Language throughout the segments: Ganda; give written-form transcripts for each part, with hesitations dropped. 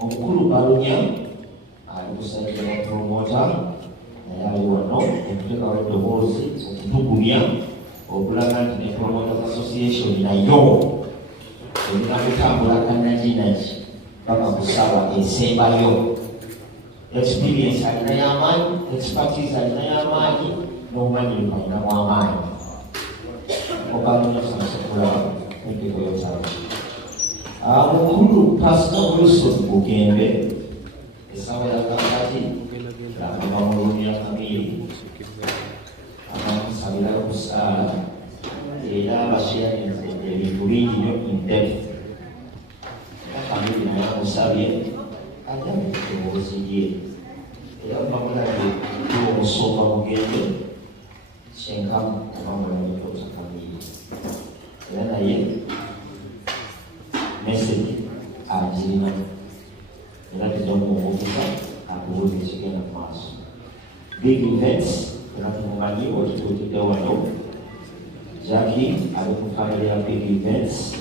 omukulu Balunya ali kusajja na promota naye ali wano okuteekawo eddoboozi okutugumya okulaga nti ne Promoters Association nayo erina kutambula kannaginagi paka ku ssaawa esembayo. Experience alina y'amaanyi, expertise alina y'amaanyi, n'obumanyirivu alina bw'amaanyi. Obalunya kusansakula n'ekiko y'otaala. Mukulu Pastor Wilson Bugembe essaawa yakakati akava mu lulumya kamiri abamusabira okusaala era abasharinze ebintu bingi nnyo in depth. Kamiri naye amusabye ajja mu ddoboozi lye era bamulabye omusumba Bugembe kyenkamu abamulabye okuza kamiri era naye message agirina era tezamubuuliza akubuuza ekigenda mu maaso. Big events era tumumanyi okituukidde wano. Jackie ali ku family ya big events.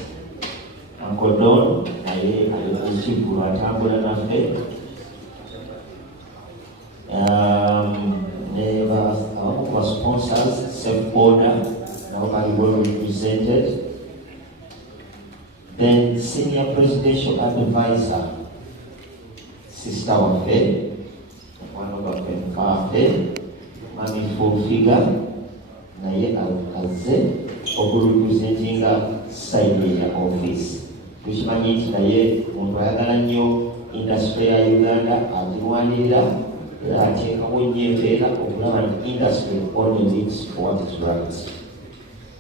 Uncle Don naye ali ku lukiiko lwatambula naffe. Abamu ku sponsors Safe Border nabo bali well represented. Then Senior Presidential Advisor, Sister Wafe, one of our Wafe, Mami full figure, naye alikaze okurepresenting side ya office. Tukimanyi nti naye omuntu ayagala nnyo industry ya Uganda agirwanirira era ateekamu nnyo embeera okulaba nti industry only needs what is right.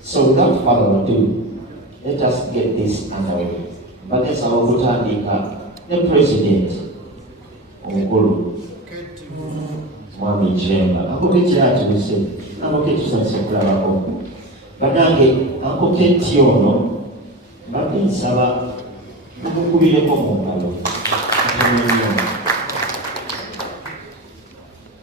So without further ado, let us get this underway. But that's our kutandika the president omukulu Mwami Jemba. Akokekiratuuse nakoketusanise kulabako. Banange akoketi ono mbadde nsaba mukubireko mu ngalo.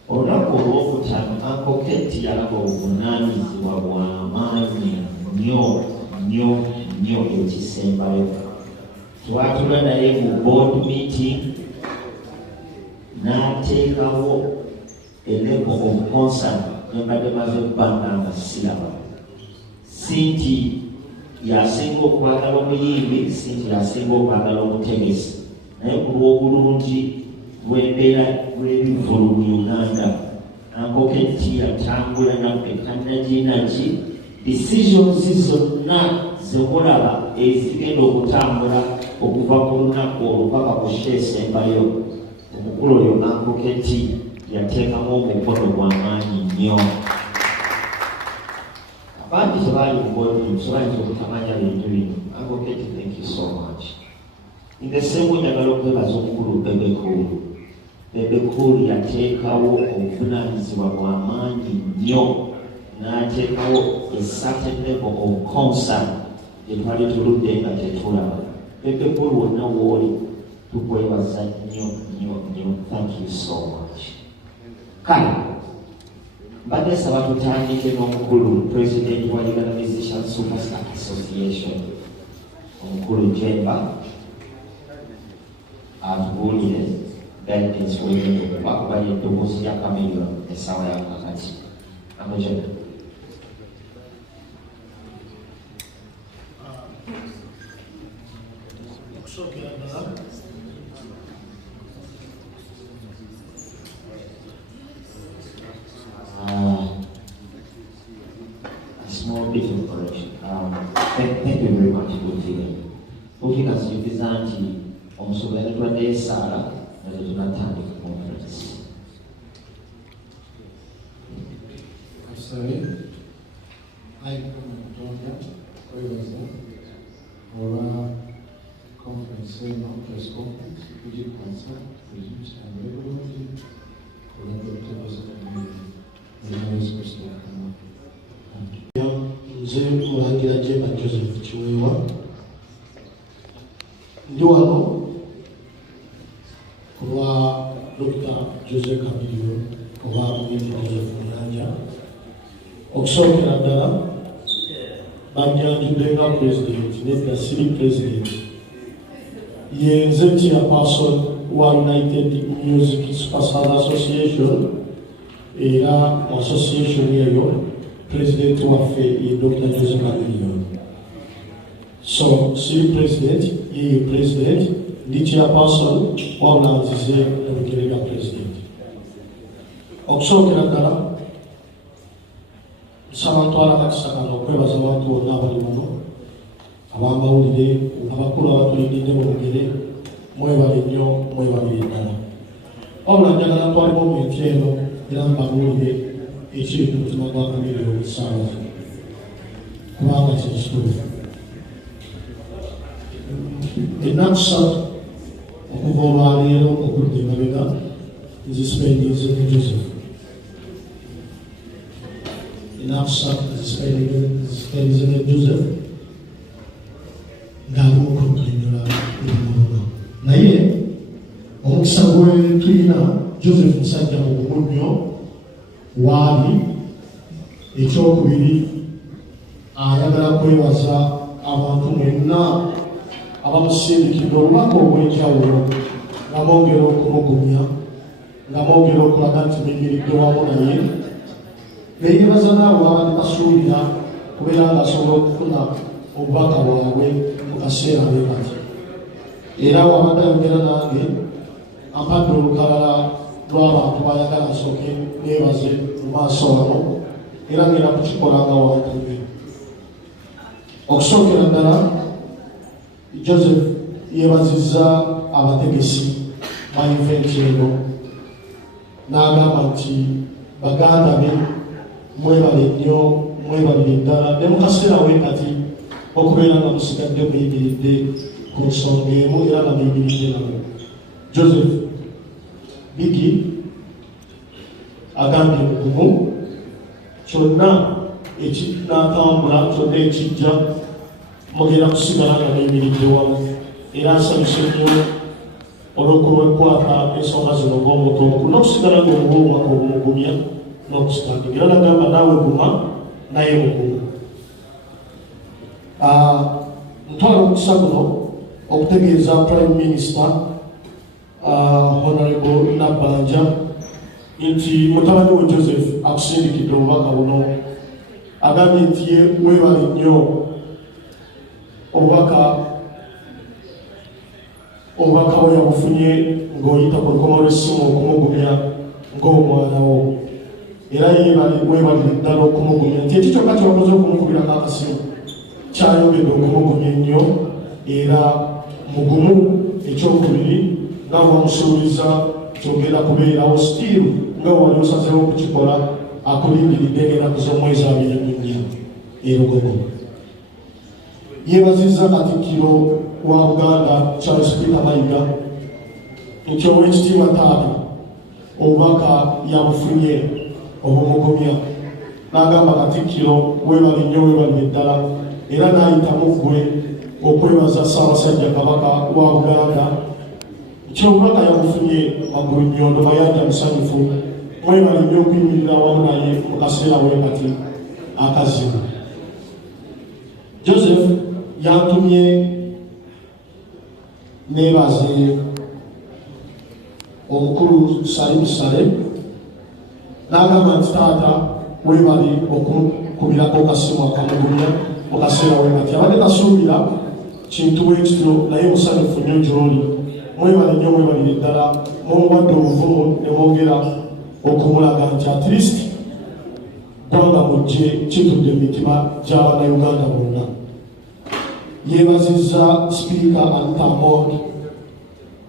Olunaku olwokutaano akoketi yalaba obuvunaanyizibwa bw'amaanyi nnyo ekisembayo. Twatula naye mu board meeting n'ateekawo a level of concern embadde maze ebbanga nga siraba. Si nti yasinga okwagala omuyimbi, si nti yasinga okwagala omutegesi, naye ku lw'obulungi bw'embeera bw'ebivulu mu Uganda Ankoketi yatambula naffe kannaginagi decisions zonna zekulaba ezigenda okutambula okuva ku lunaku olwo paka ku esembayo. Omukulu oyo Ankoketi yateekamu omukono gw'amaanyi nnyo. Abandi tebaali mu boodi sobayinza okutamanya bintu bino. Ankoketi, thank you so much. In the same way njagala okwebaza omukulu Bebe Cool yateekawo obuvunaanyizibwa bw'amaanyi nnyo n'ateekawo a certain level of concern gye twali tuludde nga tetulaba. Bebe Cool wonna w'oli tukwebaza nnyo. Thank you so much. Kale mbadde saba tutandike n'omukulu President wa Uganda Musician Superstar Association omukulu Jemba atubuulire guidance w'ebintu okuba y'eddoboozi ya Chameleone essaawa ya kakati. Amujemba. Okusookera ddala a small bit of correction. Thank you very much, Bufiga. Bufiga nsijukiza nti omusobola yatwadde esaala nazo tunatandika conference. Asale ayikutonda kwebaza olwa conference eno press conference kugikwasa kugimusanga bulungi olw'okutegeeza nze Mulangira Jemba Joseph Kiweewa ndi wano olwa Dr. Joseph Chameleone oba Mwini Joseph Muyanja. Okusookera ddala banjanjudde nga president nedda siri president ye nze chairperson wa United Music Superstars Association era mu association eyo president waffe ye Dr. Joseph Chameleone. So si president ye president ndi chairperson wabula nzize olugero lwa president. Okusookera ddala nsaba ntwala akakisakano okwebaza abantu bonna abali wano abamawulire abakulu abatulindidde mu lugere mwebale nnyo mwebabire ddala. Wabula njagala ntwale momenti eno era mbabuulire ekiri ku mutima gwa Chameleone essaawa zino kubanga kyekituufu. Ennaku ssatu okuva olwaleero okudda emabega nzisipendinze ne Joseph. Ennaku ssatu nzisipendinze ne Joseph ng'alimu okunyonnyola ebimuluma. Naye omukisa gwe tulina Joseph musajja mugumu nnyo waali. Ekyokubiri ayagala kwebaza abantu mwenna abamusindikidde obubaka obw'enjawulo nga boogera okumugumya nga boogera okulaga nti muyimiridde wamu naye. Neyebaza naawe abadde basuubira kubeera ng'asobola okufuna obubaka bwabwe mu kaseera bwe kati. Era wabadde ayogera nange ampadde olukalala lw'abantu bayagala nsooke neebaze mu maaso wano era ngenda kukikola nga wantume. Okusookera ddala Joseph yeebazizza abategesi ba eventi eno n'agamba nti baganda be mwebale nnyo mwebalire ddala ne mu kaseera we kati okubeera nga musigadde muyimiridde ku nsonga emu era nga muyimiridde nabo. Joseph Bigi agambye mugumu kyonna ekinaatambula kyonna ekijja mugenda kusigala nga muyimiridde wamu era nsanyuse nnyo olw'okulwekwata ensonga zino ng'omuntu omukulu n'okusigala ng'omuwa obubaka obumugumya n'okusigala era nagamba naawe guma naye mugumu. Ntwala omukisa guno okutegeeza Prime Minister Honorable Nabbanja nti mutabani we Joseph akusindikidde obubaka buno. Agambye nti ye weebale nnyo obubaka we yabufunye ng'oyita ku lukomo lw'essimu okumugumya ng'omwana wo era weebalire ddala okumugumya nti ekyo kyokka kyokoze okumukubirako akasimu kyayongedde okumugumya ennyo era mugumu. Ekyokubiri nga wamusuubiza kyogenda kubeerawo stiiru nga wali osazeewo okukikola akulindiridde ng'ennaku z'omwezi 24 erugogo. Yeebazizza Katikkiro wa Buganda Charles Peter Mayiga nti Oweekitiibwa taata obubaka yabufunye obumugumya. N'agamba Katikkiro weebale nnyo weebalire ddala era n'ayitamu ggwe okwebaza Ssaabasajja Kabaka wa Buganda nti obubaka yabufunye magulu nnyondo mayanja musanyufu mwebale nnyo okuyimirira wamu naye mu kaseera we kati akazibu. Joseph yantumye neebaze omukulu Salim Salem n'agamba nti taata weebale okukubirako kasimu akamugumya mu kaseera we kati. Abadde kasuubira kintu bwekityo naye musanyufu nnyo gy'oli. Mwebale nnyo mwebalire ddala mumuwadde obuvumu ne mwongera okumulaga nti at least ggwanga mujje kitudde emitima gy'Abannayuganda bonna. Yeebazizza Sipiika Edutainment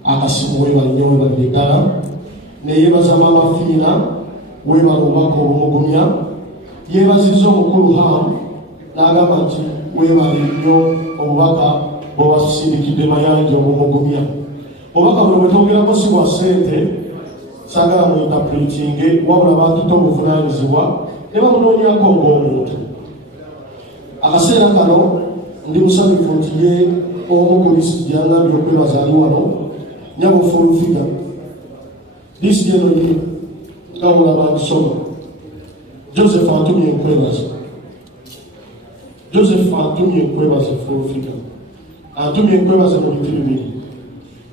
akasimu weebale nnyo weebalire ddala. Neyeebaza Maama Fiina weebale obubaka obumugumya. Yeebazizza omukulu Ham n'agamba nti weebale nnyo obubaka bw'obasindikidde mayanja obumugumya. Obubaka buno bwe twongerako si bwa ssente saagala mu interpretinge wabula bantutte obuvunaanyizibwa ne bamunoonyako ng'omuntu. Akaseera kano ndi musanyufu nti ye omu ku liisiti gy'angambye okwebaza ali wano nyaba ofulufiga liisiti eno ye nga bulaba ngisoma. Joseph antumye nkwebaza. Joseph antumye nkwebaza ofulufiga antumye nkwebaza mu bintu bibiri.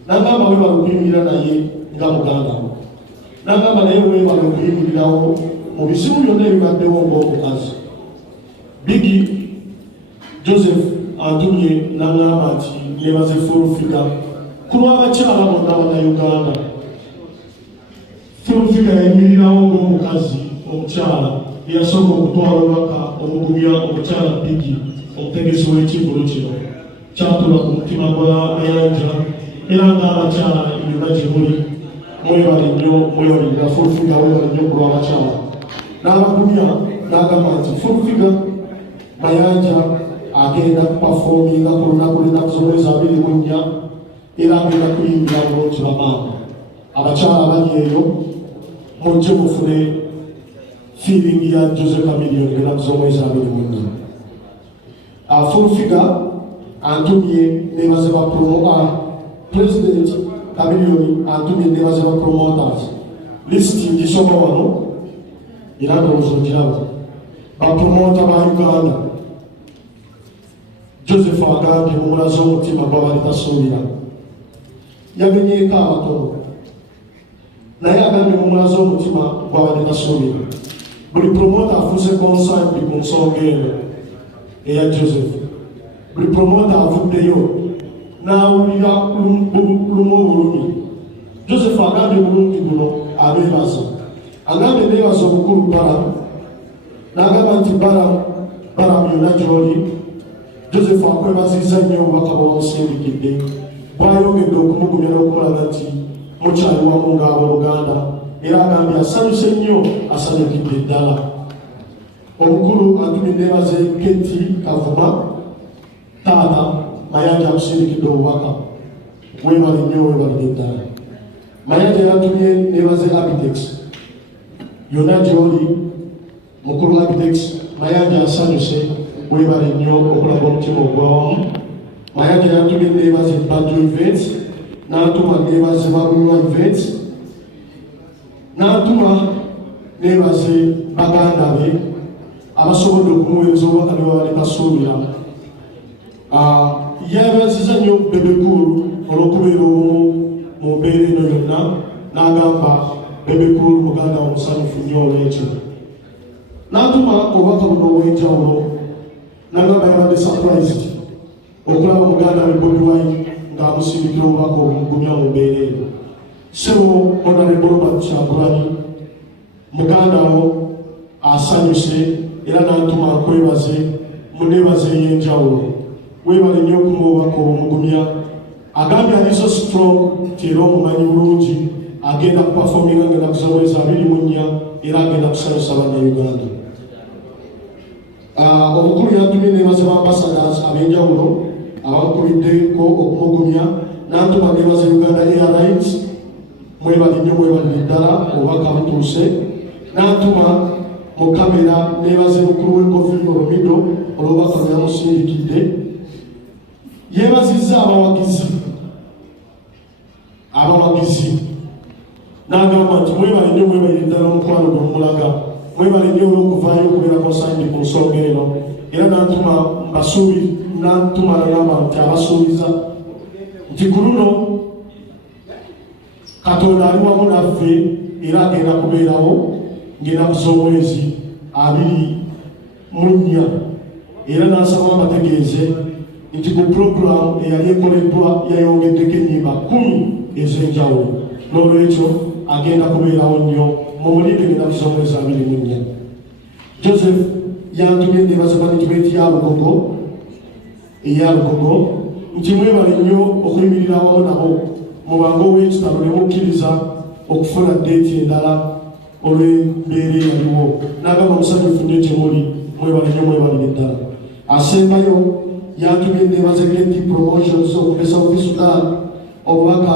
Nagamba we balukuyimirira naye nga muganda. Nagamba naye we balukuyimirirawo mu bisimu byonna ebibaddewo ng'omukazi. Bigi Joseph antumye n'agamba nti yebaze full figure ku lw'abakyala bonna Bannayuganda. Full figure yayimirirawo ng'omukazi omukyala eyasooka okutwala obubaka omugumya omukyala Bigi omutegesi w'ekivulo kino. Kyatula ku mutima gwa Mayanja era ng'abakyala byonna gye muli mwebale nnyo mwewalirira full figure webale nnyo ku lw'abakyala. N'abagumya n'agamba nti full figure Mayanja agenda kupafominga ku lunaku lw'ennaku z'omwezi 24 era agenda kuyimbira bulungi bamaama. Abakyala bali eyo mujje mufune feeling ya Chameleone ng'ennaku z'omwezi 24. Full figure antumye nebaze ba President Chameleone antumye nebaze ba promoters list ngisoma wano era ndowooza ogiraba. Bapromota ba Uganda Joseph agambye mu mulazo omutima gw'abali tasuubira yamenyeeko abatono naye agambye mu mulazo omutima gw'abali tasuubira. Buli promota afuuse concerned ku nsonga eno eya Joseph. Buli promota avuddeyo n'awulira lumu obulumi. Joseph agambye bulungi guno abeebaza. Agambye neebaza obukulu Balamu. N'agamba nti Balamu yonna gy'oli. Joseph akwebazizza nnyo obubaka bw'omusindikidde. Bw'ayongedde okumugumya n'okumulaga nti mukyali wamu ng'abooluganda. Era agambye asanyuse nnyo asanyukidde ddala. Omukulu antumye neebaze Keti Kavuma taata Mayanja akusindikidde obubaka. Weebale nnyo weebalire ddala. Mayanja yantumye neebaze Abitex yonna gy'oli mukulu Abitex Mayanja asanyuse weebale nnyo okulaga omutima ogwawamu. Mayanja yantumye neebaze Bajjo events n'antuma neebaze Babunywa events n'antuma neebaze baganda be abasobodde okumuweereza obubaka ne babali tasuubira. Yeebazizza nnyo Bebe Cool olw'okubeera obumu mu mbeera eno yonna n'agamba Bebe Cool muganda omusanyufu nnyo olw'ekyo. N'atuma obubaka buno obw'enjawulo n'agamba yabadde surprised okulaba muganda we Bobi Wine ng'amusindikira obubaka obumugumya mu mbeera eno. Ssebo Honorable Robert Kyagulanyi muganda wo asanyuse era n'antuma akwebaze muneebaze ey'enjawulo. Weebale nnyo okuma obubaka obumugumya. Agambye aliso strong nti era omumanyi bulungi agenda kupafominga ng'ennaku z'omwezi 24 era agenda kusanyusa Bannayuganda. Obukulu yantumye neebaze ba ambassadors ab'enjawulo abakubiddeko okumugumya. N'antuma neebaze Uganda Airlines mwebale nnyo mwebalire ddala obubaka butuuse. N'antuma mu kamera neebaze mukulu w'Ekofi Olomido olw'obubaka lwe yamusindikidde. Yeebazizza abawagizi n'agamba nti mwebale nnyo mwebalire ddala omukwano gwe mumulaga. Mwebale nnyo olw'okuvaayo okubeera konsayindi ku nsonga eno era n'antuma n'agamba nti abasuubiza nti ku luno Katonda ali wamu naffe era agenda kubeerawo ng'ennaku z'omwezi 24 era n'asaba abategeeze nti ku puroguramu eyali ekoleddwa yayongeddeko ennyimba 10 ez'enjawulo. N'olwekyo agenda kubeerawo nnyo mu bulinde ng'ennaku z'omwezi 24. Joseph yantumye neebaza management eya Lugogo nti mwebale nnyo okuyimirira awamu nabo mubange ow'ekitalo ne mukkiriza okufuna deeti endala olw'embeera eyaliwo. N'agamba musanyufu nnyo gye muli mwebale nnyo mwebalire ddala. Asembayo yantumye neebaze Genti Promotions okugeza mu Sudan obubaka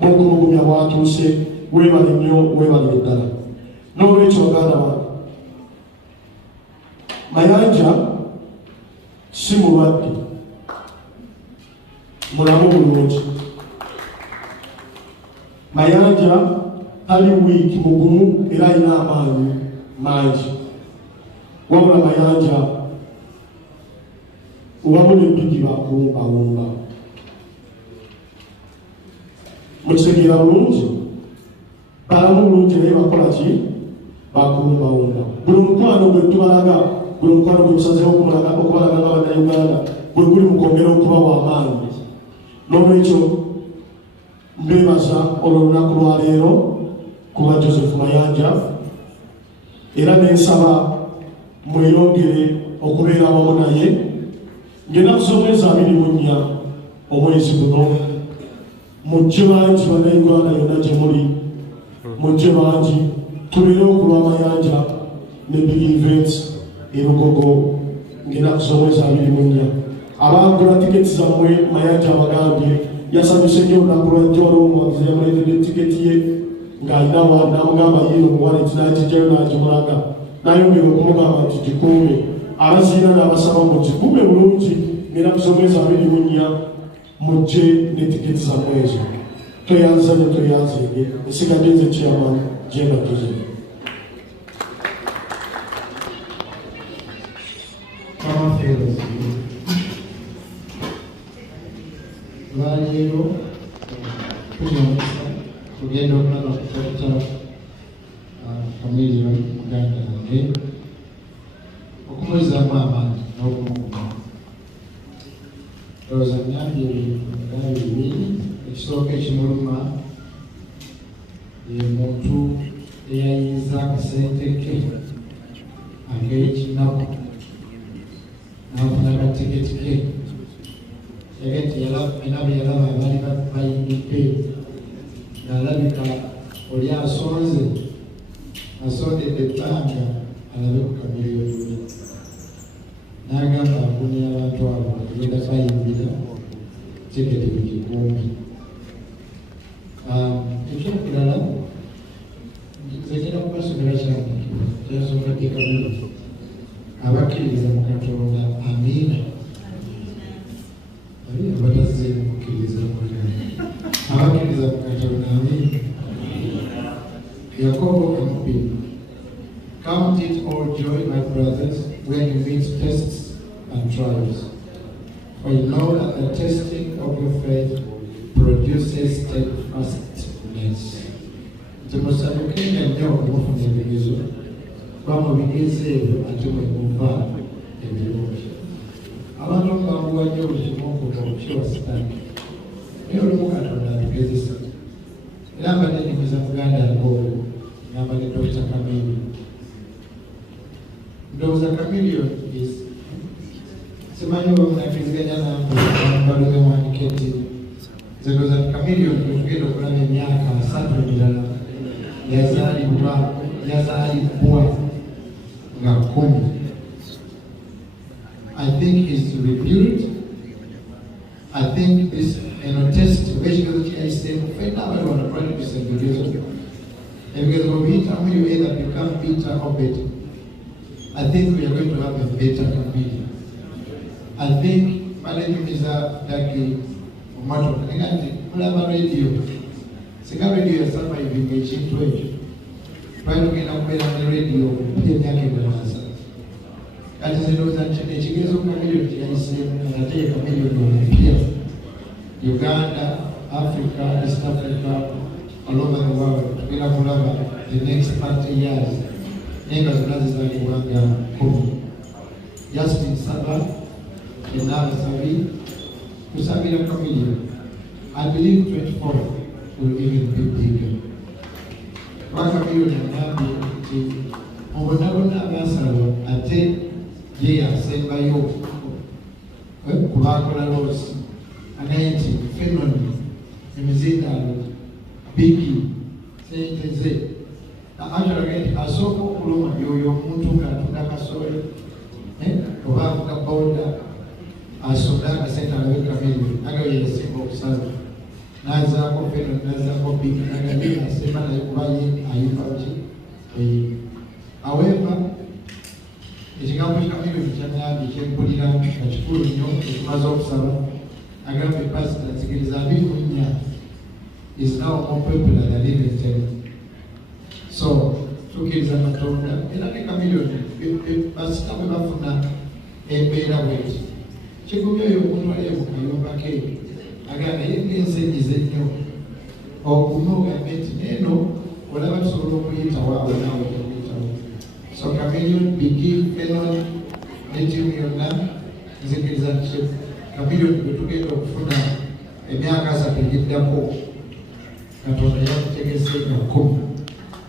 bw'okumugumya bwatuuse. Weebale nnyo weebalire ddala. N'olwekyo baganda bange Mayanja si mulwadde mulamu bulungi. Mayanja ali wiiki mugumu era alina amaanyi mangi. Wabula Mayanja wabula Bigi bakuwumbawumba. mukitegeera bulungi balamu bulungi naye bakola ki bakumbawumba buli mukwano gwe tubalaga buli mukwano gwe tusazeewo okubalaga ng'abannayuganda gwe guli mu kwongera okuba w'amaanyi n'olwekyo mbeebaza olw'olunaku lwa leero kuba Joseph Mayanja era nensaba mweyongere okubeera awamu naye ng'ennaku z'omwezi 24 omwezi guno mujje bangi bannayuganda yonna gye muli mujje bangi tubeere okulwa Mayanja ne big events ebigogo ng'ennaku z'omwezi 24 abagula tiketi zammwe Mayanja abagambye yasabise nnyo olunaku lwajjo olw'omuwagizi yamuleetedde tiketi ye ng'alina n'amugamba yiino muwaleti n'agijjayo n'agimulaga n'ayongera okumugamba nti gikuume abaziina n'abasaba mu gikuume bulungi ng'ennaku z'omwezi 24 mujje ne tiketi zammwe ezo tweyanza ne tweyanzenge esigadde nze chairman Jenda Joseph. Leero tugenda okulaba kutakita Chameleone muganda wange okumulizaamu amaanyi n'okumukuma ndowooza nyambye ebintu bibiri ekisooka ekimuluma ye muntu eyayinza akasente ke ak'ekinaku n'afuna akatiketi ke yagati yalaba abaali bayingidde ng'alabika oli asondedde ebbanga alabe ku Chameleone n'agamba akumya abantu abo agenda bayimbira tiketi mu kikuumi. Ekyokulala nzegera kubasomera kyandikibwa kyasooka Chameleone abakkiriza mu Katonda amiina batazzeemu kukkiriza abakkiriza mu Katonda amiina. Yakobo omubiri count it all joy, my brothers, when you meet tests and trials, for you know that the testing of your faith produces steadfastness. Temusabukenge nnyo okumufuna ebigezo kuba mu bigezo ebyo ate mwe muva ebirungi. Abantu bamuwa nnyo buli kimu okukiwa sitaani naye olumu Katonda atugezesa era mbadde nnyumiza muganda ng'olwo ngambadde Dr. Chameleone. Ndowooza Chameleone simanyi oba munakkiriziganya nambalume wandika eti nze ndowooza Chameleone twetugenda okulaba emyaka 3 emirala yazaalibwa nga 10. I think he's rebuilt. I think this test ekigezo kyayiseemu fenna abali wano twalibisa ebigezo biyitamu you either become bitter or better. I think we are going to have a better Chameleone. I think balenyumiza dagi omatoka naye nti mulaba radio singa radio yasurviving ekintu ekyo twali tugenda kubeera ne radio emyaka 30. Kati zirowooza nti ekigezo Chameleone kyayiseemu ate ye Chameleone omupya Uganda, Africa, East Africa, all over the world tugenda kulaba the next 30 years nenga zonna zizaalibwanga 10. Justin Saba Enabasabi tusabira Chameleone. I believe 24 will even be bigger. Chameleone yagambye nti obonabona abasalwa ate ye yasembayo kubakola loosi agaye nti Fenoni emizindaalo bigi sente ze actually nti asooka okuluma yoyo omuntu ng'atunda kasooli oba avuga bawuda asonda akasente alabe Chameleone agayo yeyasinga okusala n'azaako Fenoni n'azaako bigi agaye asemba naye kuba ye ayimba ki however ekigambo Chameleone kyannambye kyempulira nga kikulu nnyo ekimaze okusaba agambye pasita nzikiriza 24 is now more popular than even 10. So tukkiriza Katonda era ne Chameleone basita bwe bafuna embeera bweti kigumya oyo omuntu ali mu kayumba ke agamba ye ng'ensenyize nnyo okunogamenti neno olaba tusobola okuyitawo abo nawe okuyitawo. So Chameleone, Biggie, Fenon ne tiimu yonna nzikiriza Chameleone bwe tugenda okufuna emyaka 3 egiddako Katonda yakutegese nga 10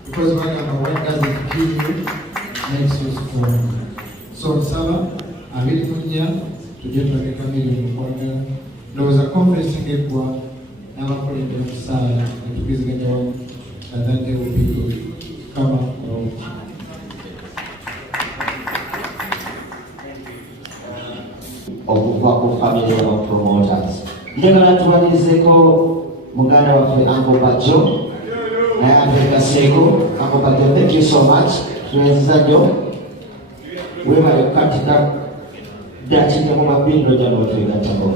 because bagamba what doesn't kill you makes you strong. So nsaba 24 tujje tulage Chameleone okwagala ndowooza conference ng'eggwa n'abakulembera mu ssaala netugiziganya wamu and then they will be come out. Okuva ku family of promoters. Njagala tuwanirizeko muganda waffe Uncle Bajjo naye ateekaseeko. Uncle Bajjo, thank you so much. Tuweereza nnyo. Weebale kukatika dakiika mu mabindo gano otwegattako.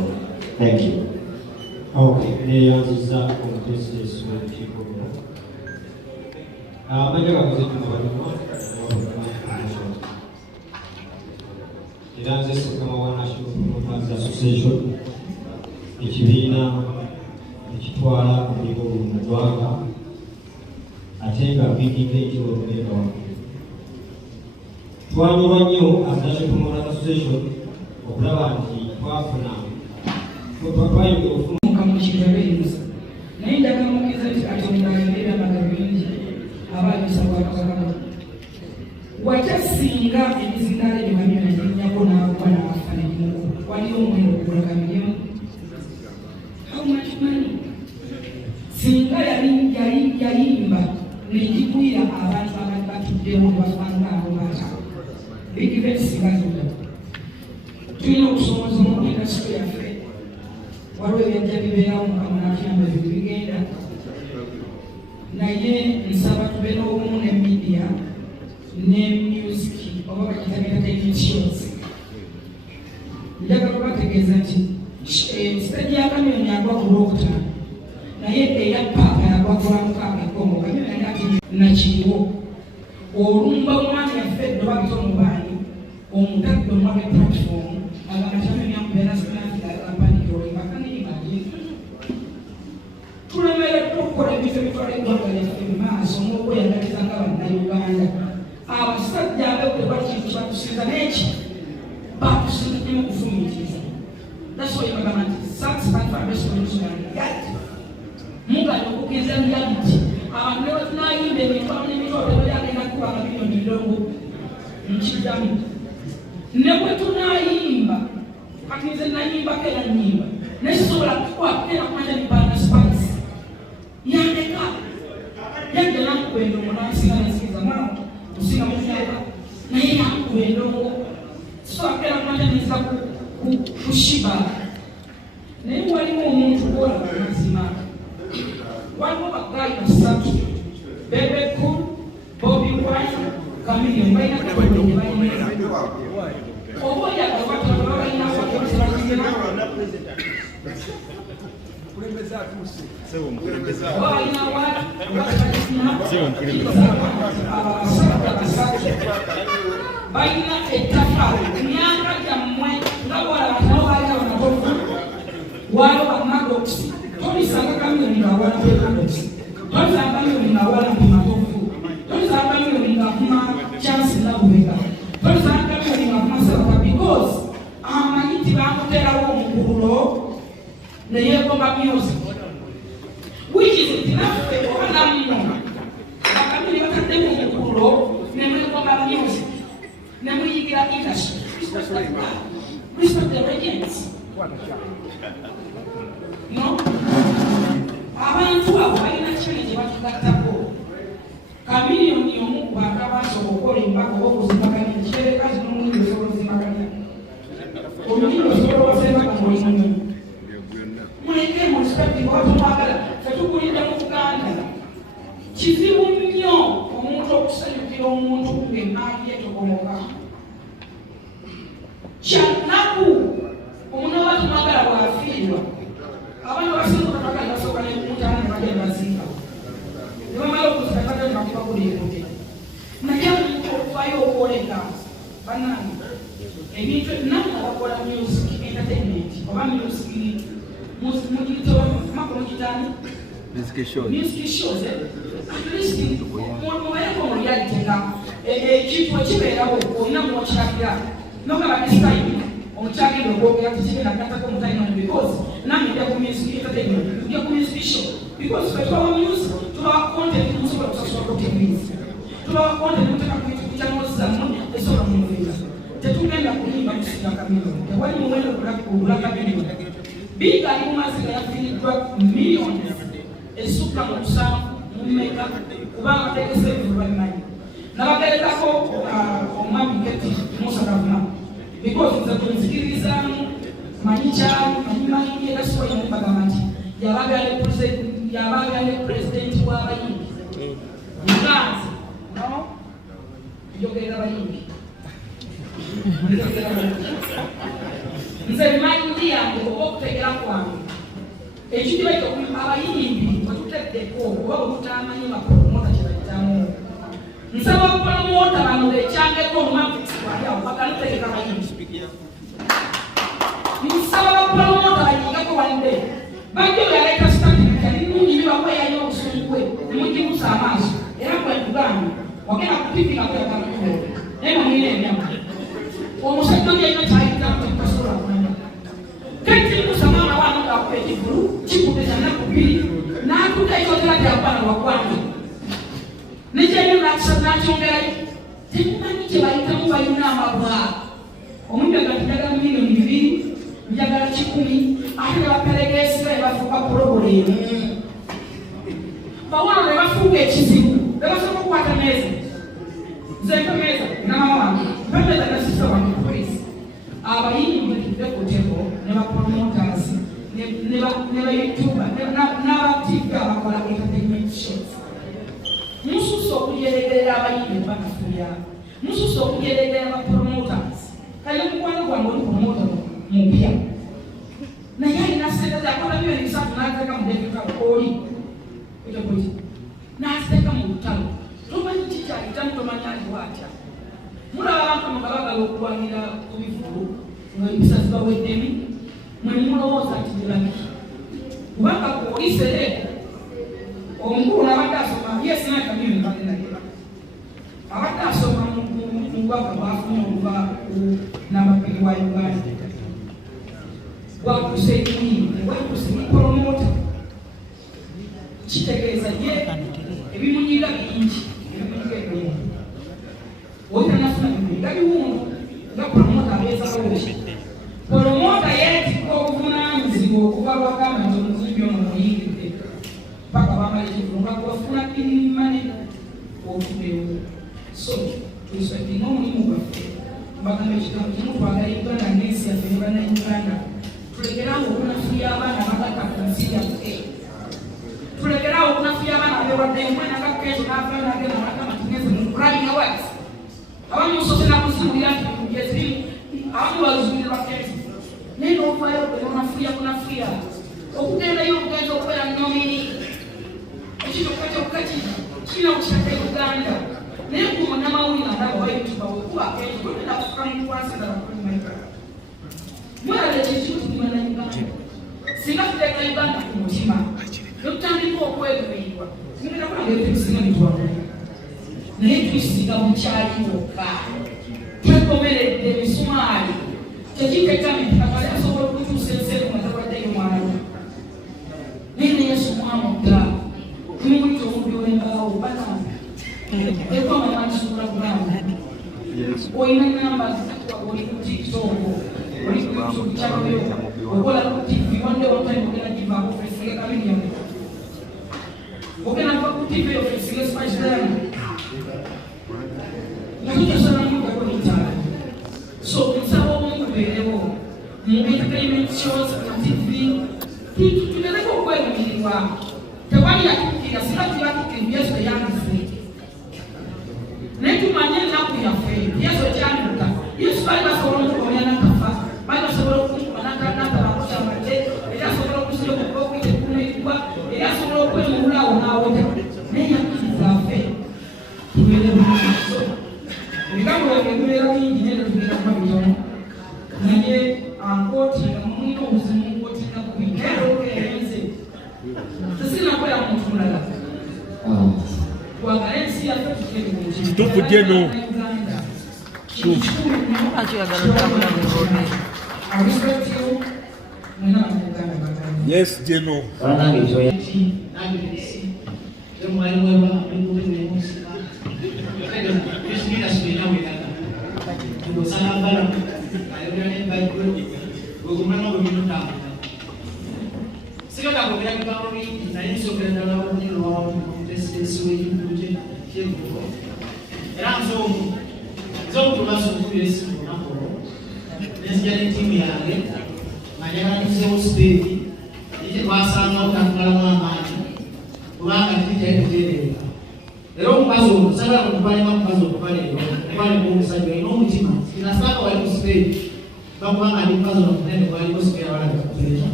Thank you. Okay, neyanziza omutesesi w'ekiiko bino. Amanya gamuzeetuma balimo era nze Sekama wa National Promoters Association, ekibiina ekitwala omuligo buli mu ggwanga ate nga biginga ekiro olugenda waggulu. Twanyolwa nnyo as National Promoters Association okulaba nti twafuna twayongera okufuna mu kibeerezo naye njagala mukiriza nti Katonda alina amagalo bingi abaayisa Bwakabaka. Watasinga emizindalo gye Chameleone aginyako n'akuba n'afa negimuku waliwo omwendo okugula Chameleone. How much money? Singa yayimba negigwira abantu abali batuddewo nebafanga abo baatawo bigibeti singa zonna tulina okusomoza mu indasitule yaffe. Waliwo ebyajja bibeerawo Mukama n'atuyamba ebintu bigenda naye nsaba tube n'obumu ne media ne music oba bakita entertainment shows. Njagala okubategeeza nti stage ya Chameleone yagwa ku Lwokutaano naye eya Paapa yagwa ku Lwamukaaga Ekkongo. Chameleone yali ati nakiriwo olumba omwana yaffe eddoba bitomubaani omutadde omwage platform agamba Chameleone yamubeera tulemereddwa okukola ebintu ebitwala eggwanga lyaffe mu maaso n'okweyagaliza nga bannayuganda. Abasajja abekule bali kintu kyebatusinza n'eki batusinzemu okufumiitiriza. That's why bagamba nti satisfied foundation reality mugala okugeza reality. Abantu ne batunayimba emitwalo n'emitwalo byagenda kuba Chameleone ndongo nkiddamu ne bwe tunayimba kati nze nayimbako era nnyimba nekisobola kukwatera kumanya nibanda spice yandeka yadde nakuba endongo nansiga nesikiza mwana osinga mumyaka naye yakuba endongo sisobakera kumanya neza kushiba. Naye waliwo omuntu olaba mazima, waliwo bagayi basatu Bebe Cool, Bobby Wine, Chameleone balina kukolera gye balina oba oyagala batala balina wakebisebakiina balina ettaka myaka gyammwe nga bwalabatanaobalinabanatofu waliwo bamadoksi tolisanga Chameleone ngaawala pemadoksi tolisanga Chameleone ngaawala pematofu tolisanga Chameleone ngaakuma chance nabubega tolisanga Chameleone ngaakuma sabaka because amanyi bamuterawo omukululo neyegomba music which is naffe oba nammo Chameleone bataddemu omukululo nemwegomba music nemuyigira industry. Respect the regents. No? Abantu abo balina challenge batugattako. Chameleone y'omu ku bantu abasobola okukola embaka oba okuzimbaganya ekiterekazi n'omulimi osobola ozimbaganya. Olulimi osobola owaseembaka ng'olinamu. Muleke mu respect bwatu mwagala tetukulidde mu Buganda. Kizibu nnyo omuntu okusanyukira omuntu ng'emaali etokomoka. Kyanaku omuntu watu mwagala bw'afiirwa abantu abasinga bakagala basooka n'emutaana ne bagenda bazinga ne bamala okuzika bagenda bakuba kuleekote naye omuntu okufaayo okwolega bannange ebintu nammwe abakola music entertainment oba music mugiyitewo makuno kitani Music shows. Music shows. At least mu reality nga ekintu ekibeerawo olina mwokirabira nogaba this time omukyagenda okwogera tikigenda gatako mutime because nange nja ku music entertainment nja ku music show because ffe tubawa music tubawa content musobola kusasula proteins tubawa content muteka ku channel zammwe esobola mumubeera tetugenda kuyimba musinga kamilioni tewali muwendo ogula kamilioni biga ali mumaziga yafiiriddwa millions esukka mu kusanvu mumeka kubanga tegese ebintu babimanyi nabagerekako omwami keti musakavuna because nze kunzikirizaamu manyi kyali manyi era siwayi mubagamba nti yabaagale pulezidenti w'abayimbi muganzi no njogerera abayimbi nze bimanyi yange oba okutegera kwange ekikibaita abayimbi bwetuteddeko oba bwemutamanyi bapromota kyebayitamu nsaba opromota bano bekyangeko omumakisikwayawo bagalutegeka abayimbi nsaba bapromota bayingako wande bajjo yaleeta statimenta ninungi bibakweyayo obusungu bwe nemugimusa amaaso era kwentugamba wagenda kupipika kweyagalakuo naye mwamwine emyaka omusajja oli alina kyayitamu tekutasobola kumanya ketimusa mwana wana ngakuba ekivulu kikuteza nnaku bbiri n'atuuka ekyogera tyakwana wakwange nekyenyo nakyongerayo temumanyi kye bayitamu balina amabwa omuntu agatijagala miliyoni 2 njagala 10 ate ne baperegesira ne bafuuka purogulemu bawona ne bafuuka ekizibu ne basobola okukwata meeza nze mpemeza namama wange mpemeza nasisa wange polisi abayimbi betudde ku tebo ne bapromoters ne bayoutuber n'abativi abakola entertainment shows mususa okuyeregerera abayimbi banafuya mususa okuyeregerera abapromoters kale mukwano gwange oli promota mupya naye alina sente zakola milioni 3 n'ateeka mu devika oli ekyokuki n'aziteeka mu lutalo tomanyi kikyayitamu tomanyi aliwo atya mulaba abantu nga bagala okulwanira ku bivulu ngaempisa zibaweddemi mwe mulowooza nti gyebabiki kubanga kuolisere omukulu n'abadde asoma yesinaakamiyoni bagenagera abadde asoma mu bwaka bwafunye okuva n'ababiri wa uganda wakuse ekuyimbi wakuse epromota kitegeeza ye ebimunyiga bingi ebimunyiga ebingi otanafuna bimunyiga biwundu nga promota abeezawoki promota yeetikka obuvunanyizibwa okuva lwagamba nti omuzimbi ono muyingidde paka bamala ekivulu nga gwafuna binimane ofudewo so tuiswatinga omulimu gwaffe mbagamba ekigambo kimu twagala uganda ngensi yaffe ne bannayuganda tulekeraawo okunafuya abaana abagata ku nsi yaffe tulekeraawo okunafuya abaana abeewadde emwana gakeezo n'avaana agenda bagamba tugeze mu prime awards abamu musosera kuziwulira nti byezirimu abamu bazuulirwa keezo naye n'ovaayo kunafuya okugendayo obugenzi okubeera nomini ekitoka kyokka kirina okukiraka uganda naye kumunamawulire ndaba wayutuba wekuba keezo togenda kufuka mukwasira bakulimaika mwalaba ekintu kimana uganda singa tuteeka uganda ku mutima notutandika okwegemeibwa tugenda kulanga ebitusinga bitwagala naye tuisinga mukyali wokka twekomeredde emisumaali tekitekamikakale asobola okutuusa enseeru nga tawaddeyo mwana we naye neyesu mwana dda tumumwita omubbi w'embaawo banange ekwamamanisuula kugamba olina namba oli ku tiktok oli ku youtube channel yo okola ku tv one day one time ogenda givaako ofesinga kamilioni ogenda kuva ku tv ofesinga spiceland nga tutosala mugako itaala so nsaba omukubeerewo mu entertainment shows ku tv tugereko okwerumirirwa tewali yatukira singa tubatukira yesu eyandize naye tumanye ennaku yaffe yesu ekyanduka yesu bali basobola okukomya nakafa bali basobola okunatalakusamate era asobola okusiroka okwitekumuikwa era asobola okwemululawo nawota naye yakizaffe tubeere buso ebigambo ebyo ebibeera bingi naye tugenda kuba bitono naye ankoti nga mumwina obuzimu nkotinga kubintu erenze tesinakwera mu Kitufu jeno. Yes, jeno.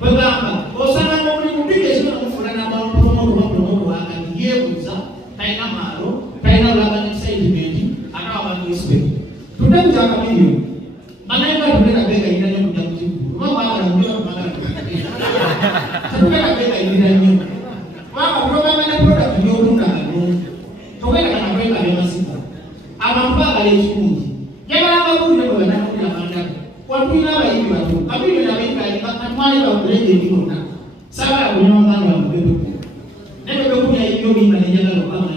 Bagamba osanga ng'oli mu bigezo n'omufulana abantu promoto wa promoto wakati yeebuuza taina malo, taina ulaba excitement, akawa respect. Today we are coming. Manaika tunena bega indani kuja kujibu. Mama anaambia mama. Tunena bega indani. Mama program na product ndio tuna. Tokena kana bega ya masiku. Amampa ale chungu. Jana hapa kuna kwa na kuna manda. Watu ina hivi watu. Kabili na bega ikamwali wa kulenge ndio. Sawa kunywa ngano wa mbebe. Ndio bekunya hiyo mimi na jana ndo kama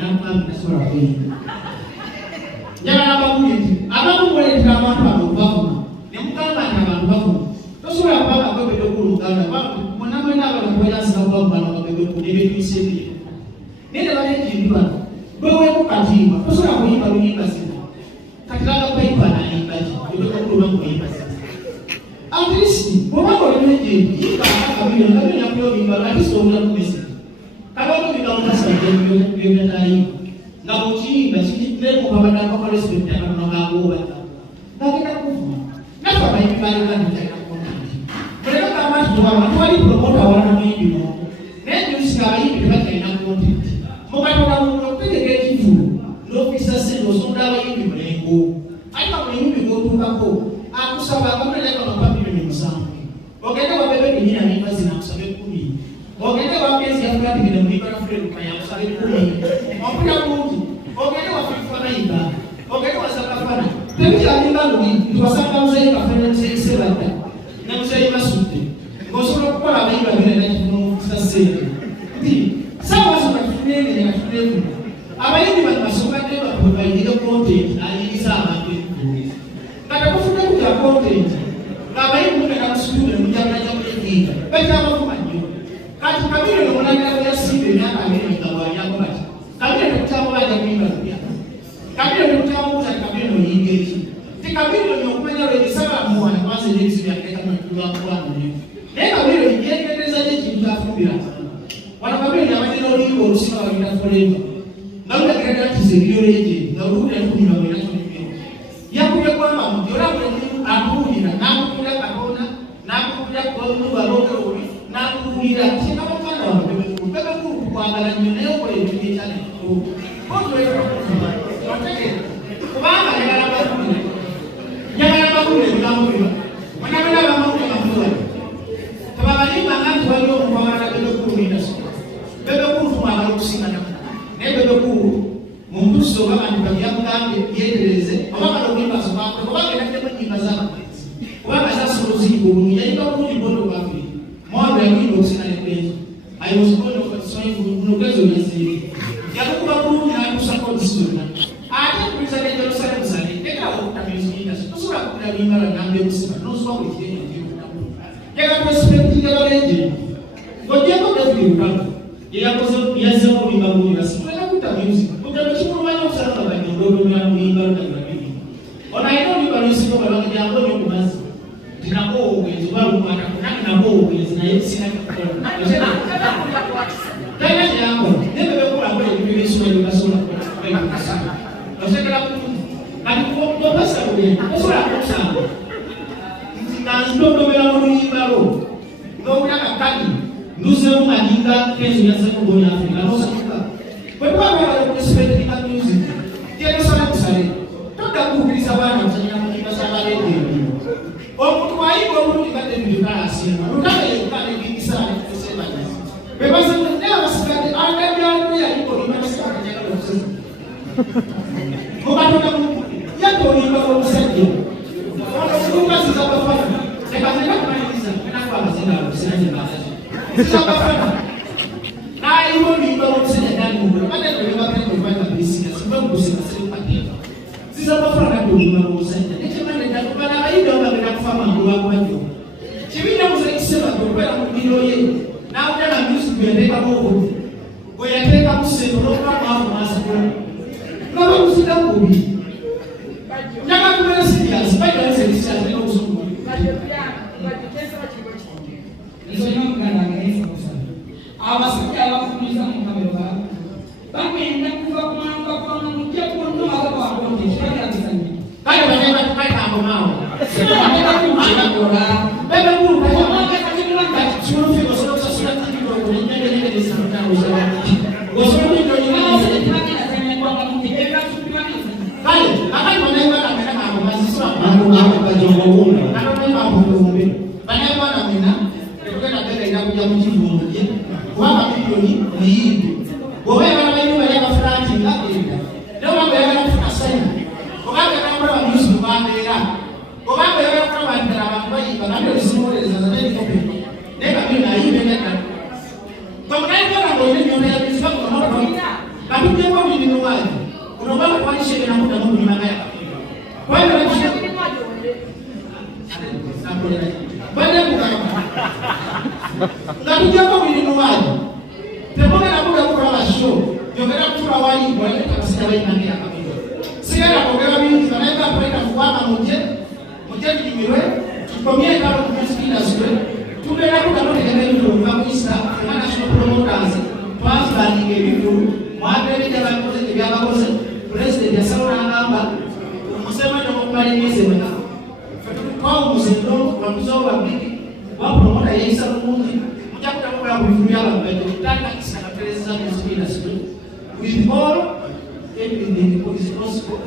na sura hii. Jana hapa kuna abantu wale tunamapa mbavu. Nemukama na bantu tosula paka kwa bebe kulungana ba mwanamwe na bana kwa yasa kwa bana kwa bebe kulebe twisebe nenda bale kindiba wewe kukatima tosula kuimba kuimba sina katika kwa imba na imba bebe kulungana kuimba sina at least bwana kwa nje imba kama vile ndio na kwa imba la sio una kumesi kama kwa bidao sasa bebe na imba na uchiimba sisi leo kwa bana kwa respect na ngabo lakini kufu napa bayi bayi na nitaka kuona. Kwa kama tuwa wali promoter wana mimi no. Ndio usikaba hivi kwa ina content. Mokatoka mukopeke kekifu. No pisa sendo sonda wa hivi mlengo. Aika mwenye ngo tukako. Akusaba kama ile kama papi ni msangu. Ogende wa bebe ni nini na basi na kusabe 10. Ogende wa kesi ya fulani ni mwiba na fulani kwa ya kusabe 10. Mpira Mungu. Ogende wa fifa na iba. Ogende wa sakafana. Tebiti alimba ngi twasanga mzee kafanya sese bata na mzee masute ngosoro kwa abayiba bile na kino sase ndi sawa sawa tufuneni na tufuneni abayibi basoka ndio baproviding content ali sana kitu kata kufuta kuja content abayibi mwana kusudi mjana jambo hili bata mafumanyo kati kabili ndio mwana ya sibe na ameni kwa yako bata kabili ndio kutama baada kuimba pia kabili ndio kutama kabili ndio yingeji kabilo ni okumenya lwe saba mwana kwanza ile kitu ya keka mtuwa kwa nini nenda kabilo ingeendeza je kintafumbira wana kabilo ya maneno libo rusima wa kintafoleva ngauda kirenda tizebio leje ngauda kuni na mwana kuni yakuye kwamba mjora mwenye akuni na nakuja kakona nakuja kwa mungu aloke uli nakuja kina mfano wa bebe kuangala nyoneo kwa ile chane kwa hiyo tunataka kubanga ngala kwa Jangan bakule bilamuri. Wanabela bamuke mafua. Tababali mangantu walio mwana bebe kuru ndaso. Bebe kuru fuma kusina na. Ne bebe kuru mumbuso kama ndibagia mkambe yendeleze. Ababa lokimba sababu kwa kile kile nyimba zana. Kwa sasa suruzigo munyaika kuni bondo bafi. Mwana ya nyimbo kusina ne penzi. I was going to find unukezo yesi. Yakuba kuru na kusako disuna. Ati kuisale Jerusalem sale. Teka utamizina. Sura kuna limara ngambe kusema nusu wa wiki ndio kega perspective ya leje ngoje kwa ndio kama ya kozo ya zao ni mambo ya siku na kuta music utamchukua mwana usana kwa ndodo ya limara na ngambe ona hiyo ni bali siku kwa ngambe yangu ni kumazi tinako uwezo wa mwana kuna na bo uwezo na yesi na tena yangu ndio kwa kwa ile sura ya sura kwa sana nasema alikuwa pasa kule sura sana na ndoto bila mlibaro ndio unakakani Newsroom ajinga kezo ya sasa kwa Afrika na sasa kwa kwa respect ka music tena sana kusale toka kuhiliza bana mtanya mlima sana leo mtu waipo mtu kate ndio asema utaka yekane kingi sana kusema hivi beba sasa ndio wasikate angalia ya iko ni masika katika kusema kwa yato ni kwa msaidio wanafunga sasa bafana nikazenda kumaliza kwa mazina sina baadhi sasa bafana na hiyo ni kwa msaidio ndani mbona baada ya kuelewa pia kufanya business sababu kusema sio patia sasa bafana ndio ni kwa msaidio nikimana ndio kwa na hiyo ndio ndio kufanya mambo yako hapo chimina msaidio sema kwa mdilo yeye na ujana music kuendeka huko kuyateka msaidio kwa mambo mazuri na msaidio kubi Nyama kumele serious, bado ni serious ndio uzungu. Bajjo pesa wachibochi. Hizo nyama kana ngeza sana. Abasikia abafumiza mukabeba. Bagenda kuva kumanga kwa mujja kundo ababa akonde kibali abisanye. Kale banyama tukaita ngomao. Banyama kumanga kola. Bebe kuru banyama kakimwa kachuru fiko sio sasa sura kidogo ni nyenge nyenge sana uzawa. Wasoro ndio nyama ya mukivumbuye kubanga miliyoni muyindi bwoba yagala bayimba yabafulanti ngagenda nobanga yagala kufuna sanya obanga nakola bamusi mubambeera obanga yagala kulaba ddala abantu bayimba nabyo zimuwoleza zanenikope naye babiri nayimba enaddala bamunayigola ngaolina ennyonda ya biziba kunonoto katuddeko omulimi wange kuno obanga kwalishege nakuddamu omulimanga yakabiri nga tujjako mirimu wange temugenda kuda kukola show yogera kutula wayibwa yetakasira bayinange yakabiri sigenda kwogera bingi naye kapuleta kubanga mujje tulimirwe tukomye entalo ku music industry tugenda kudamu tegenda ebintu okuva ku Easter nga national promoters twafulandinga ebivulu mwateredde abakoze ebyabakoze pulezidenti yasalawo n'agamba omusemanya okumala emyezi emeka twawumuzendo bamuzoba bigi wapromota yeisa bulungi mujja kutamukola ku bivulu by'abantu tutandakisa katereza music industry with all everything is possible.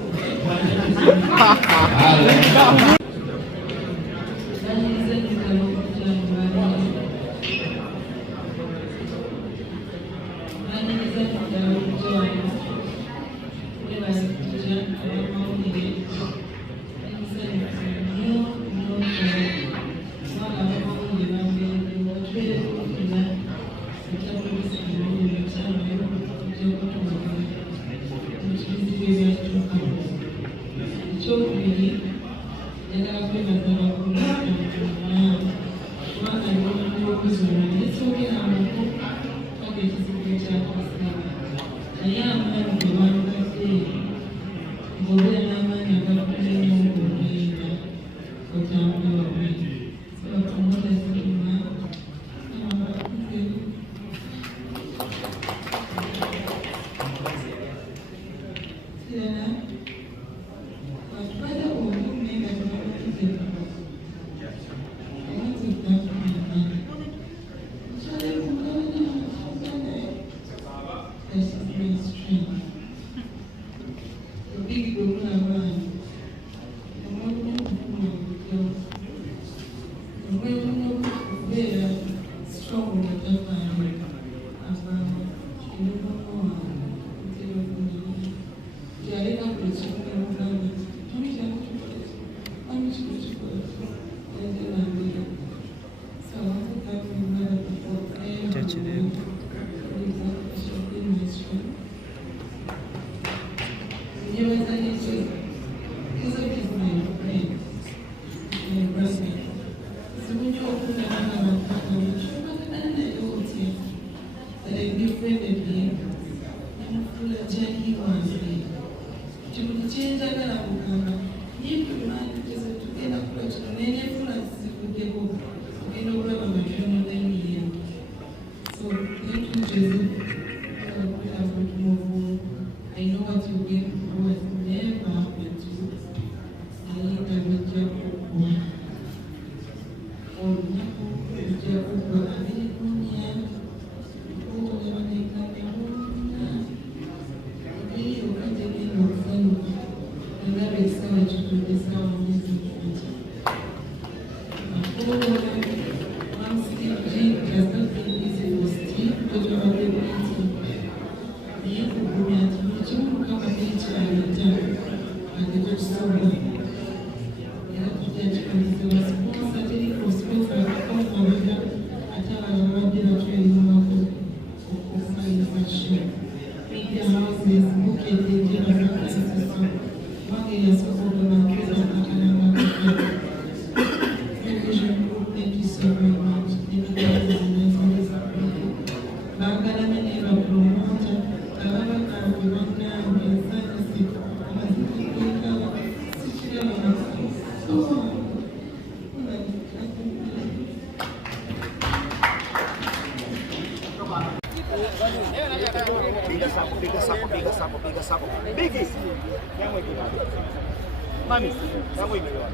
Mami, Zamwe imelewa.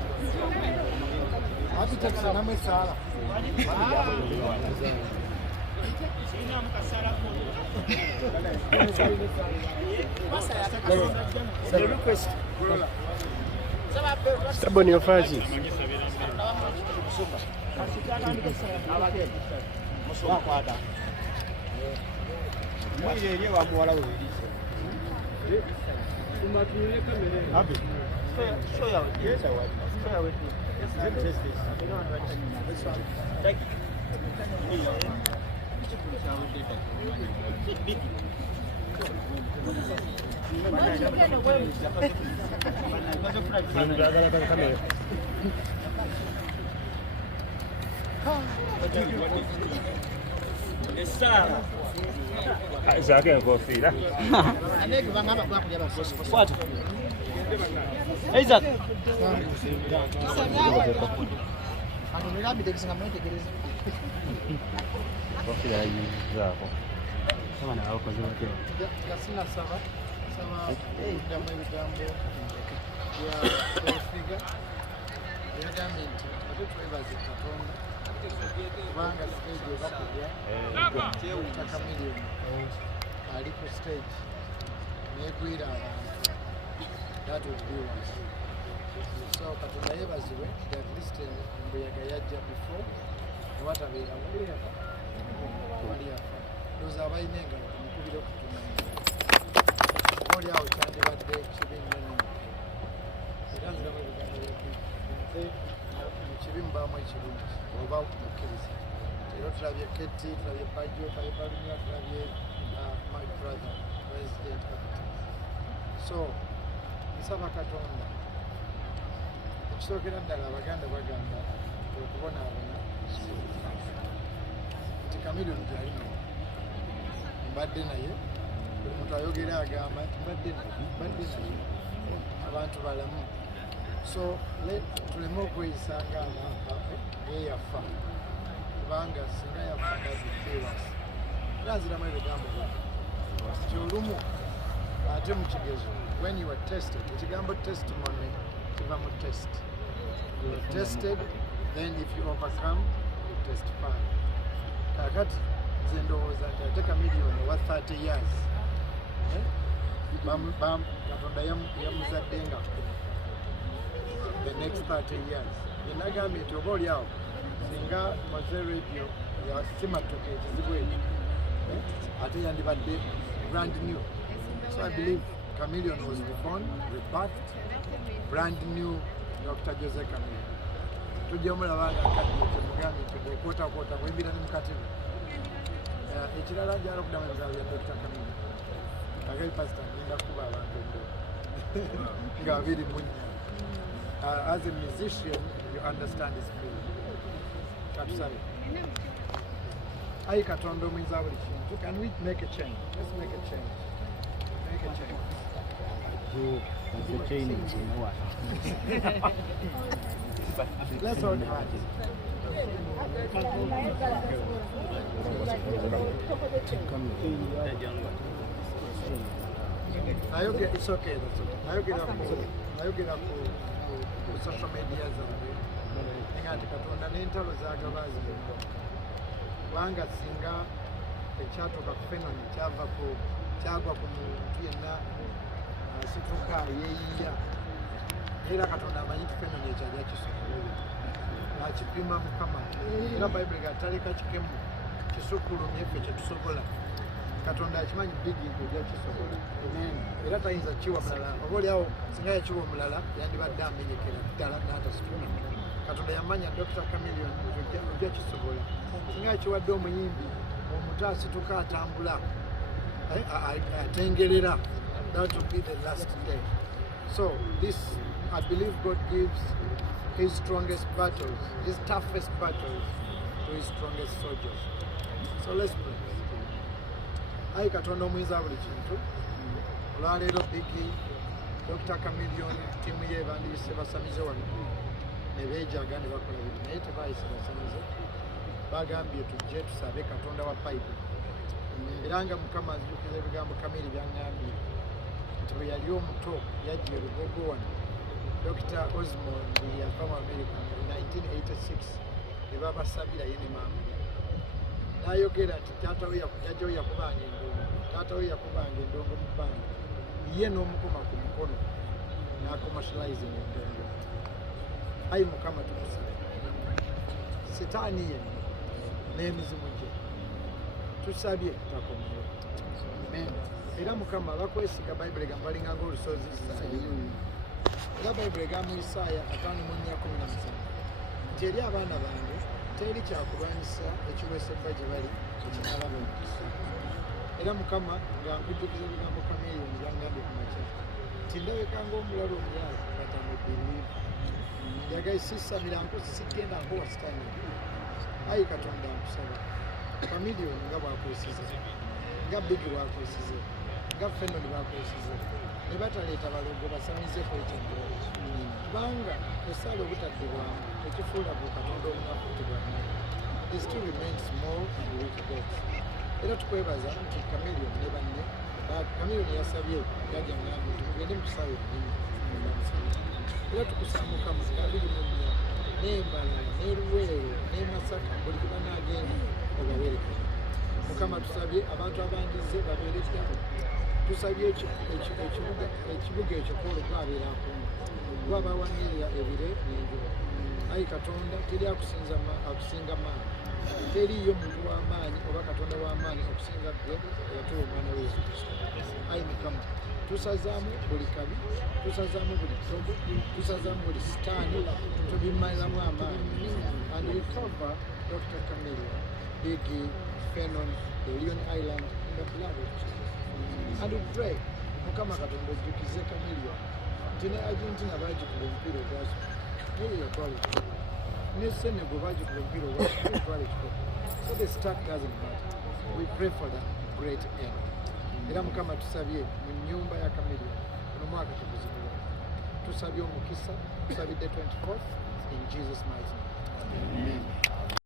Happy tax na mesala. Request. Stable ni ofaji. wakwata mwili ile wa muwala we umatulule kamera abi show ya yes I want show ya with me yes this you know what I mean this one thank Isaac go feed. What? Isaac. Coffee ya zako. Kama na wako zote. Kasina sawa. Sawa. Jambo ya kufiga. Ya government. Watoto webaze katonda. Kubanga stage bakubya. Chameleone. Alipo stage. Negwira abantu. That would be one. So katonda yebaziwe that list mbuyaga yajja before what available waliya those abayinenga mukubira okutumanya oli awo kyandibadde kibimu eranzira mu bigambo bye mu kibimu baamu ekirungi oba mukkiriza era tulabye Keti tulabye Bajjo tulabye Balunya tulabye my brother president so nsaba katonda ekisookera ddala abaganda bagamba okubonaabona nti Chameleone gyalina mbadde naye buli muntu ayogera agamba nti mbadde naye abantu balamu so tuleme okweyisa nga abantu eyafa kubanga singa yafa gaziewasi eranziramu ebigambo nti olumu ate mu kigezo when you are tested ekigambo testimony kiva mu test you are tested then if you overcome you testify kakati nze ndowooza nti ate Chameleone owa 30 years katonda yamuzadde nga the next 30 years yenagambye nti oba oli awo singa maze radio yasimatuka ekizibu ekyo ate yandibadde brand new so I believe Chameleone was born, rebirthed, brand new Dr. Jose Chameleone. Tujja mulaba nga kadde mugambi nti bw'okwotakota mwebira ne mukatebe ekirala njala okuddamu ebigambo bya Dr. Chameleone agai pastor ngenda kuba abantu nga 24 as a musician you understand his feeling katusabe ayi katonda omuyinza buli kintu can we make a change let's make a change the chain is what let's hold hands it's okay nayogera ku social media zange ngati katonda n'entalo zagabaazi kubanga singa ekyatuuka ku fenoni kyagwa ku muntu yenna asituka yeeyiya era katonda amanyi ti fenoni ekyo ajja kisobola akipima mukama era bayibuli gataleka kikemu kisukulumye ffe kyetusobola katonda akimanyi bigi nti ojja kisobola era tayinza kiwa mulala oba oliawo singa yakiwa omulala yandibadde amenyekera ddala n'atasitula katonda yamanya Dr. Chameleone ojja kisobola singa yakiwadde omuyimbi omuto asituka atambula atengerera that will be the last day so this I believe God gives his strongest battles, his toughest battles to his strongest soldiers. So let's pray. Ayi katonda omuyinza buli kintu olwaleero bigi Dr. Chameleone tiimu ye bandiyise basamize wano ne beejaga ne bakola bino naye tebaayise basamize bagambye tujje tusabe katonda wa pipo era nga mukama nzijukira ebigambo Kamere byangambye nti bwe yali omuto yajja erugogo wano Dr. Osmond yava mu America in 1986 ne babasabira ye ne maama n'ayogera nti taata we yajjawo yakubanga endongo taata we yakubanga endongo mu bbanga ye n'omukoma ku mukono n'akomercializing endongo ayi mukama tukusabe sitaani yenna n'emizimu gye tusabye takomewo. Era Mukama bakwesiga Bayibuli egamba balinga ng'olusozi Sayuuni. Era Bayibuli egamba mu Isaaya 5:17 nti eri abaana bange teri kyakulwanyisa ekiweesebwa gye bali ekinalaba omukisa. Era Mukama nga nkujjukiza ebigambo Chameleone byangambye ku makya nti ndabeka ng'omulala omuyala batamubirivu yagaisisa milango sigenda nkowa sitani. Ayi Katonda nkusaba Chameleone nga bwakwesize, nga Bigi bwakwesize, nga Fenoni bwakwesize, ne bataleeta balogo basamizeeko ekyengero kubanga esaala obutadde bwamu tekifuula ku Katonda omunafu nti bwana. He still remains small and weak gods. Era tukwebaza nti Chameleone ne banne Chameleone yasabye yajja ngambe nti mugende mu kisaawe era tukusaba Mukama nga biri mu nnya n'embalala n'eruweero n'emasaka buli gye banaagenda obawerekera. Mukama tusabye abantu abandize babeere ddala. Tusabye ekibuga ekyo Paul gwabeera akuuma gwabawanirira ebire n'enjuba. Ayi Katonda teri akusinga maanyi, teriiyo muntu w'amaanyi oba Katonda w'amaanyi okusinga ggwe eyatuwa omwana we Yesu Kristo. Ayi Mukama tusazaamu buli kabi, tusazaamu buli ttogo, tusazaamu buli sitaani tubimaliramu amaanyi. And we cover Dr. Chameleone, Biggie, Fenon, the Leon Island in the blood of Jesus. And we pray Mukama Katonda ojjukize Chameleone nti ne Argentina baagikuba omupiira ogwasooka naye yatwala ekikopo, ne Senegal baagikuba omupiira ogwasooka yatwala ekikopo. So the start doesn't matter. We pray for the great end. Era Mukama tusabye mu nnyumba ya Chameleone ono mwaka tuguzibula, tusabye omukisa, tusabidde 24th in Jesus mighty name. Amen.